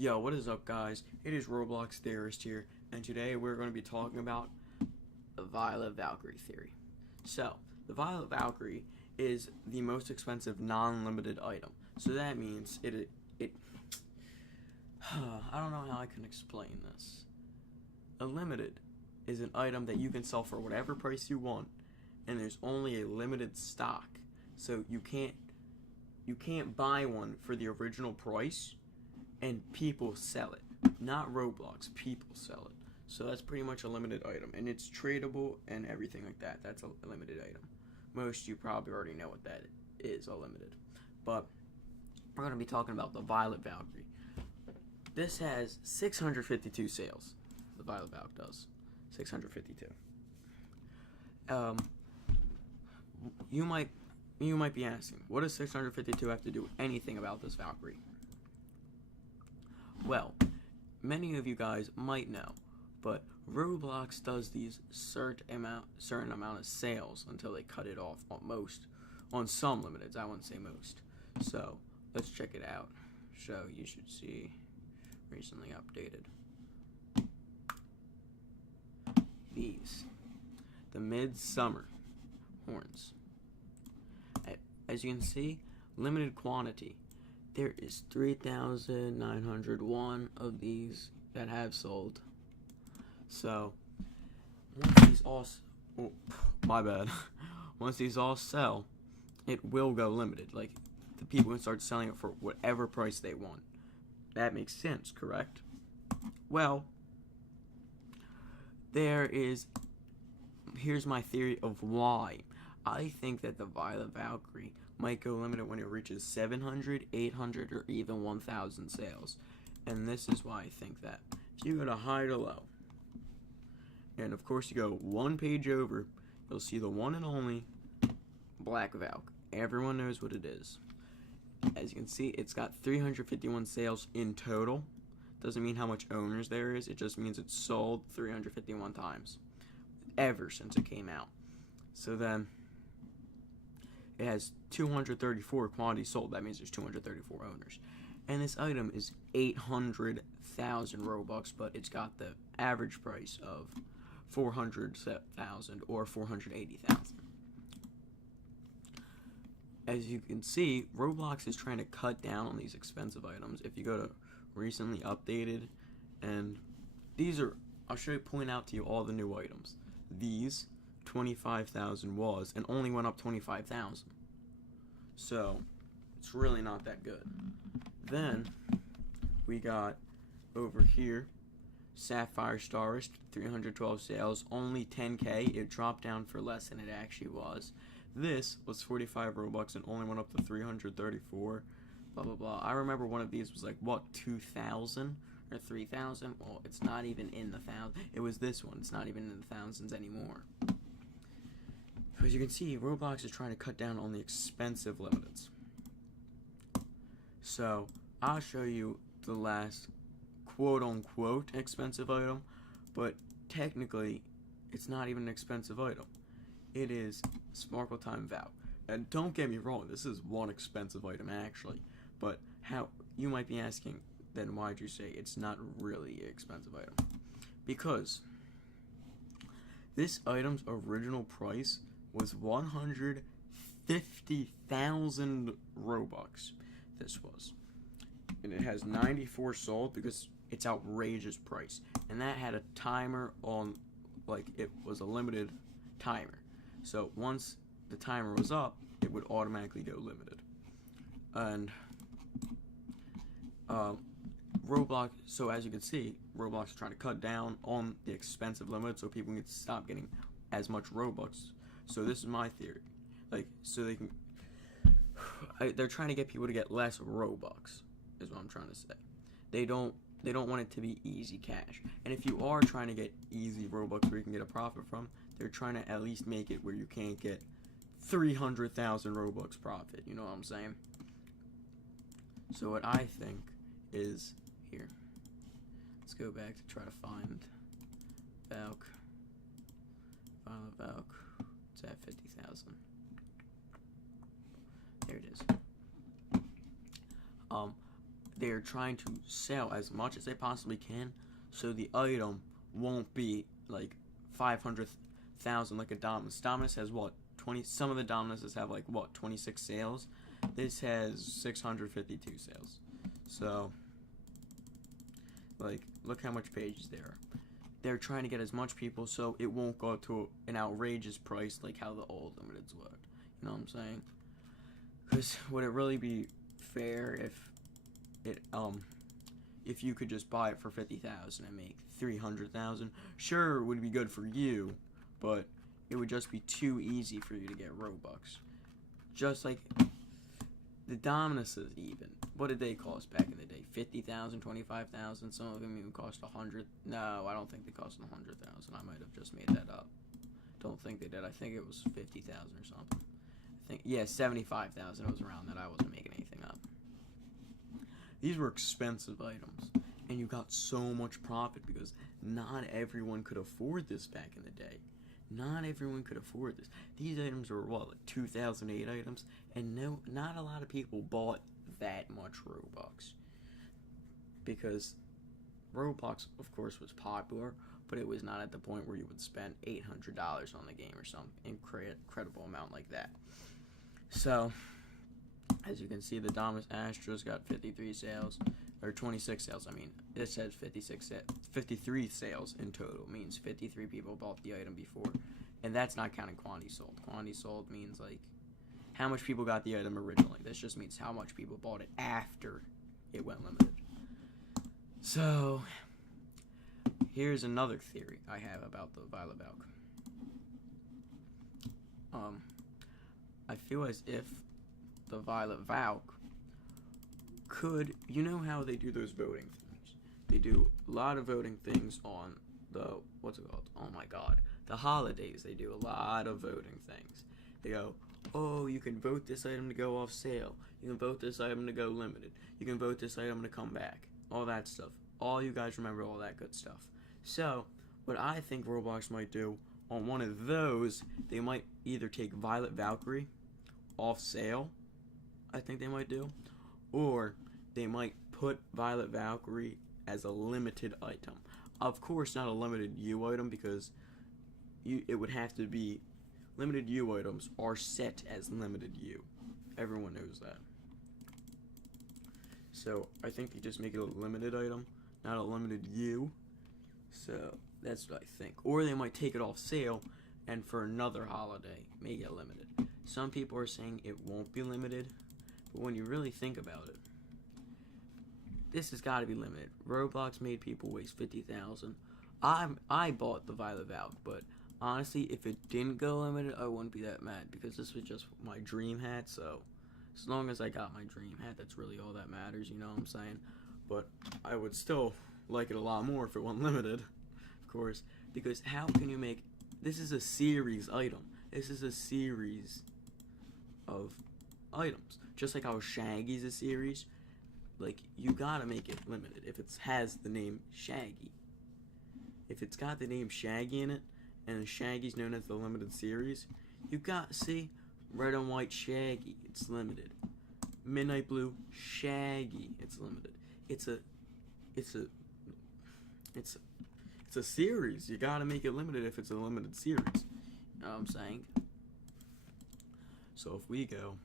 Yo, what is up, guys? It is Roblox Theorist here, and today we're going to be talking about the Violet Valkyrie theory. So, the Violet Valkyrie is the most expensive non-limited item. So that means it I don't know how I can explain this. A limited is an item that you can sell for whatever price you want, and there's only a limited stock. So you can't buy one for the original price, and people sell it. Not Roblox, people sell it. So that's pretty much a limited item, and it's tradable and everything like that. That's a limited item. Most of you probably already know what that is, a limited. But we're going to be talking about the Violet Valkyrie. This has 652 sales. The Violet Valk does. 652. You might be asking, what does 652 have to do with anything about this Valkyrie? Well, many of you guys might know, but Roblox does these certain amount of sales until they cut it off on some limiteds. I wouldn't say most. So let's check it out. So you should see recently updated. These, the midsummer horns. As you can see, limited quantity. There is 3,901 of these that have sold. So once these all, once these all sell, it will go limited. Like, the people can start selling it for whatever price they want. That makes sense, correct? Well, here's my theory of why. I think that the Violet Valkyrie might go limited when it reaches 700, 800, or even 1,000 sales. And this is why I think that. If you go to high to low, and of course you go one page over, you'll see the one and only Black Valk. Everyone knows what it is. As you can see, it's got 351 sales in total. Doesn't mean how much owners there is, it just means it's sold 351 times. Ever since it came out. So then, it has 234 quantities sold. That means there's 234 owners. And this item is 800,000 Robux, but it's got the average price of 400,000 or 480,000. As you can see, Roblox is trying to cut down on these expensive items. If you go to recently updated, and I'll point out to you all the new items. These 25,000 was, and only went up 25,000. So it's really not that good. Then we got over here Sapphire Starist, 312 sales, only 10k. It dropped down for less than it actually was. This was 45 Robux and only went up to 334. Blah blah blah. I remember one of these was like, what, 2,000 or 3,000? Well, it's not even in the thousand. It was this one. It's not even in the thousands anymore. As you can see, Roblox is trying to cut down on the expensive limiteds. So I'll show you the last quote-unquote expensive item, but technically it's not even an expensive item. It is Sparkle Time Valk. And don't get me wrong, this is one expensive item actually, but how you might be asking, then why'd you say it's not really an expensive item? Because this item's original price was 150,000 Robux. This was. And it has 94 sold because it's outrageous price. And that had a timer on, like, it was a limited timer. So once the timer was up, it would automatically go limited. And Roblox, so as you can see, Roblox is trying to cut down on the expensive limit so people can stop getting as much Robux. So this is my theory. Like, so they can, they're trying to get people to get less Robux, is what I'm trying to say. They don't want it to be easy cash. And if you are trying to get easy Robux where you can get a profit from, they're trying to at least make it where you can't get 300,000 Robux profit. You know what I'm saying? So what I think is here. Let's go back to try to find Valk. Violet Valk. It's at 50,000. There it is. they're trying to sell as much as they possibly can, so the item won't be like 500,000 like a Dominus. Dominus has what, 20? Some of the Dominuses have like what, 26 sales. This has 652 sales. So, like, look how much pages there are. They're trying to get as much people so it won't go to an outrageous price like how the old limiteds would. You know what I'm saying? Because would it really be fair if you could just buy it for 50,000 and make 300,000? Sure, it would be good for you, but it would just be too easy for you to get Robux. Just like the Dominuses, even. What did they cost back in the day? 50,000, 25,000. Some of them even cost 100. No, I don't think they cost 100,000. I might have just made that up. Don't think they did. I think it was 50,000 or something. I think, yeah, 75,000. It was around that. I wasn't making anything up. These were expensive items, and you got so much profit because not everyone could afford this back in the day. Not everyone could afford this. These items were what, like 2008 items, and not a lot of people bought that much Robux because Roblox, of course, was popular, but it was not at the point where you would spend $800 on the game or some incredible amount like that. So, as you can see, the Dominus Astros got 53 sales, or 26 sales. I mean, it says 53 sales in total. Means 53 people bought the item before, and that's not counting quantity sold. Quantity sold means like how much people got the item originally. This just means how much people bought it after it went limited. So, here's another theory I have about the Violet Valkyrie. I feel as if the Violet Valk could, you know how they do those voting things? They do a lot of voting things on the, what's it called? Oh my god. The holidays, they do a lot of voting things. They go, oh, you can vote this item to go off sale. You can vote this item to go limited. You can vote this item to come back. All that stuff. All you guys remember all that good stuff. So, what I think Roblox might do on one of those, they might either take Violet Valkyrie off sale, I think they might do, or they might put Violet Valkyrie as a limited item. Of course, not a limited U item, because it would have to be, limited U items are set as limited U. Everyone knows that. So, I think they just make it a limited item, not a limited U. So, that's what I think. Or they might take it off sale, and for another holiday, make it limited. Some people are saying it won't be limited, but when you really think about it, this has got to be limited. Roblox made people waste 50,000. I bought the Violet Valk, but honestly, if it didn't go limited, I wouldn't be that mad, because this was just my dream hat, so as long as I got my dream hat, that's really all that matters, you know what I'm saying? But I would still like it a lot more if it went limited, of course, because how can you make, this is a series item. This is a series of items. Just like how Shaggy's a series, like, you gotta make it limited if it has the name Shaggy. If it's got the name Shaggy in it, and Shaggy's known as the limited series, you got, see, red and white Shaggy, it's limited. Midnight blue Shaggy, it's limited. It's a series. You gotta make it limited if it's a limited series. You know what I'm saying? So if we go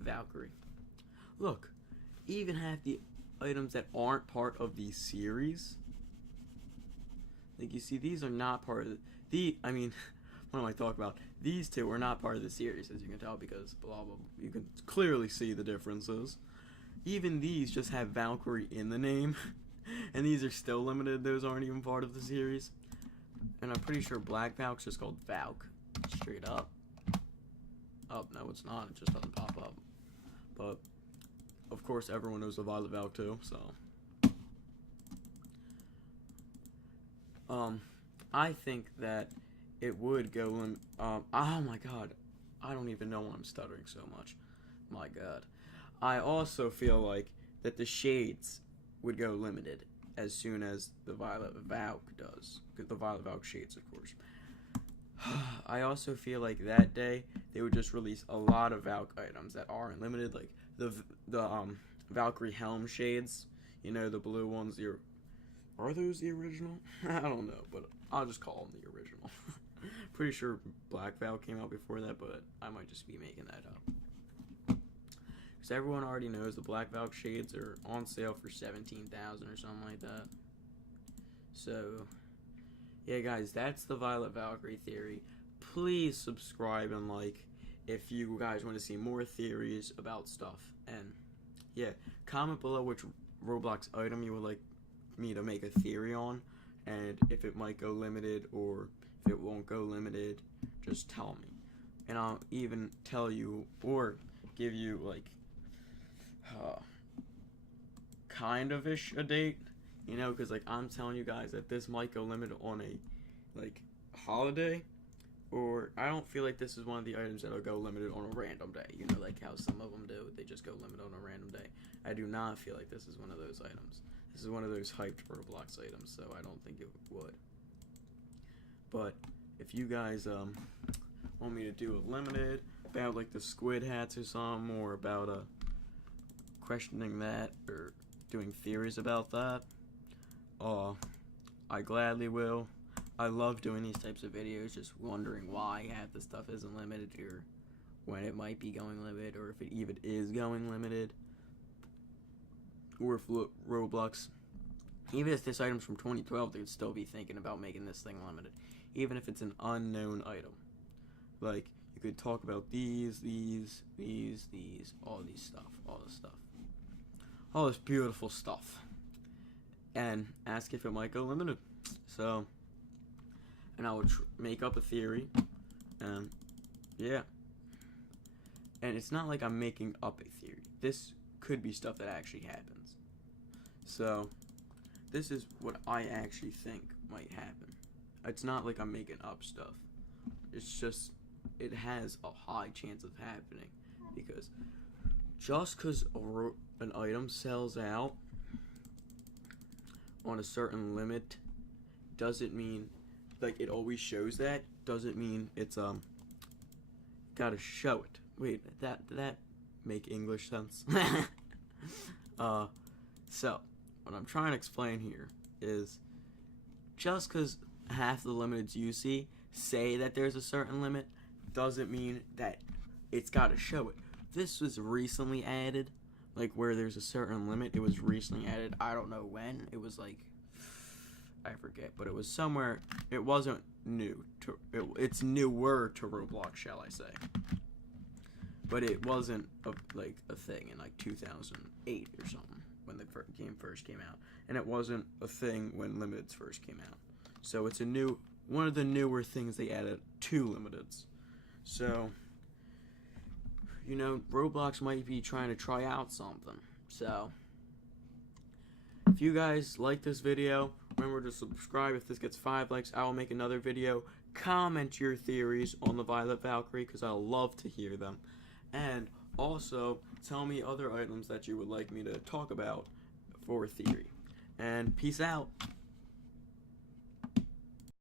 Valkyrie, look, even half the items that aren't part of the series, like, you see, these are not part of I mean, what am I talking about? These two are not part of the series, as you can tell, because blah blah blah. You can clearly see the differences. Even these just have Valkyrie in the name, and these are still limited. Those aren't even part of the series. And I'm pretty sure Black Valk's just called Valk, straight up. Oh, no, it's not. It just doesn't pop up. But, of course, everyone knows the Violet Valk too, so. I think that it would go in, oh my god. I don't even know why I'm stuttering so much. My god. I also feel like that the shades would go limited as soon as the Violet Valk does. The Violet Valk shades, of course. I also feel like that day they would just release a lot of Valk items that aren't limited, like the Valkyrie helm shades. You know, the blue ones. Are those the original? I don't know, but I'll just call them the original. Pretty sure Black Valk came out before that, but I might just be making that up. Because everyone already knows the Black Valk shades are on sale for 17,000 or something like that. So, yeah, guys, that's the Violet Valkyrie theory. Please subscribe and like if you guys want to see more theories about stuff. And, yeah, comment below which Roblox item you would like me to make a theory on, and if it might go limited or if it won't go limited, just tell me, and I'll even tell you or give you like kind of ish a date, you know, because like I'm telling you guys that this might go limited on a like holiday, or I don't feel like this is one of the items that'll go limited on a random day, you know, like how some of them do, they just go limited on a random day. I do not feel like this is one of those items. This is one of those hyped Roblox items, so I don't think it would. But if you guys want me to do a limited about like the squid hats or something, or about questioning that or doing theories about that, I gladly will. I love doing these types of videos, just wondering why half the stuff isn't limited, or when it might be going limited, or if it even is going limited. Or if Roblox, even if this item's from 2012, they could still be thinking about making this thing limited, even if it's an unknown item. Like, you could talk about these, all this stuff, all this beautiful stuff, and ask if it might go limited. So, and I would make up a theory, and yeah, and it's not like I'm making up a theory. This could be stuff that actually happens. So, this is what I actually think might happen. It's not like I'm making up stuff. It's just, it has a high chance of happening. Because just because an item sells out on a certain limit doesn't mean, like, it always shows that, doesn't mean it's, gotta show it. Wait, that make English sense? So, what I'm trying to explain here is, just because half the limiteds you see say that there's a certain limit, doesn't mean that it's gotta show it. This was recently added, like where there's a certain limit, it was recently added, I don't know when, it was like, I forget, but it was somewhere, it wasn't new, it's newer to Roblox, shall I say. But it wasn't a thing in like 2008 or something when the game first came out, and it wasn't a thing when limiteds first came out. So it's one of the newer things they added to limiteds. So, you know, Roblox might be trying to try out something. So, if you guys like this video, remember to subscribe. If this gets 5 likes, I will make another video. Comment your theories on the Violet Valkyrie, because I love to hear them. And also, tell me other items that you would like me to talk about for theory. And peace out.